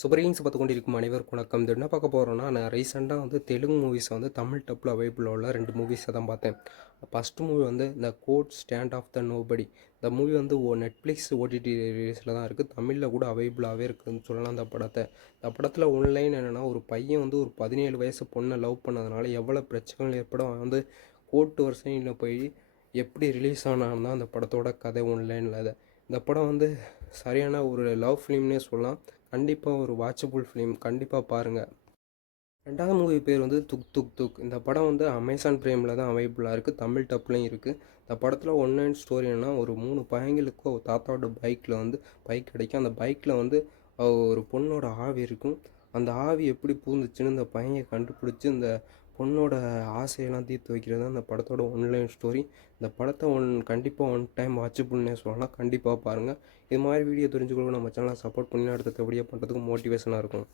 சுபரீன்ஸ் பார்த்து கொண்டிருக்கும் அனைவருக்கும் வணக்கம். இது என்ன பார்க்க போகிறோன்னா, நான் ரீசெண்டாக தெலுங்கு மூவிஸை தமிழ் டப்பில் அவைலபிள் உள்ள 2 மூவிஸை தான் பார்த்தேன். First movie the goat stand off the nobody. இந்த மூவி நெட்ஃப்ளிக்ஸ் ஓடிடி ரிலீஸில் தான் இருக்குது. தமிழில் கூட அவைலபிளாகவே இருக்குதுன்னு சொல்லலாம் இந்த படத்தை. இந்த படத்தில் ஒன்லைன் என்னென்னா, ஒரு பையன் ஒரு 17 வயசு பொண்ணை லவ் பண்ணதுனால எவ்வளோ பிரச்சனைகள் ஏற்படும், அவன் கோர்ட்டு வரிசையில் போய் எப்படி ரிலீஸ் ஆனான்னு தான் அந்த படத்தோட கதை ஒன்லைனில். இந்த படம் சரியான ஒரு லவ் ஃபிலிம்னே சொல்லலாம். கண்டிப்பாக ஒரு வாட்சபுள் ஃபிலிம், கண்டிப்பாக பாருங்கள். ரெண்டாவது மூவி பேர் துக் துக் துக். இந்த படம் அமேசான் ப்ரைமில் தான் அவைலபிளாக இருக்குது. தமிழ் டப்லையும் இருக்குது. இந்த படத்தில் ஒன்லைன் ஸ்டோரி என்னன்னா, ஒரு 3 பையங்களுக்கு ஒரு தாத்தாவோட பைக்கில் பைக் கிடைக்கும். அந்த பைக்கில் ஒரு பொண்ணோட ஆவி இருக்கும். அந்த ஆவி எப்படி பூந்துச்சுன்னு இந்த பையன் கண்டுபிடிச்சி இந்த பொண்ணோட ஆசையெல்லாம் தீர்த்து வைக்கிறது தான் இந்த படத்தோட ஒன்லைன் ஸ்டோரி. இந்த படத்தை கண்டிப்பாக ஒன் டைம் வாட்சபுள்னே சொல்லலாம். கண்டிப்பாக பாருங்கள். இது மாதிரி வீடியோ தெரிஞ்சுக்கொள்ள நம்ம சேனலை சப்போர்ட் பண்ணி அடுத்த வீடியோ பண்ணுறதுக்கு மோட்டிவேஷனாக இருக்கும்.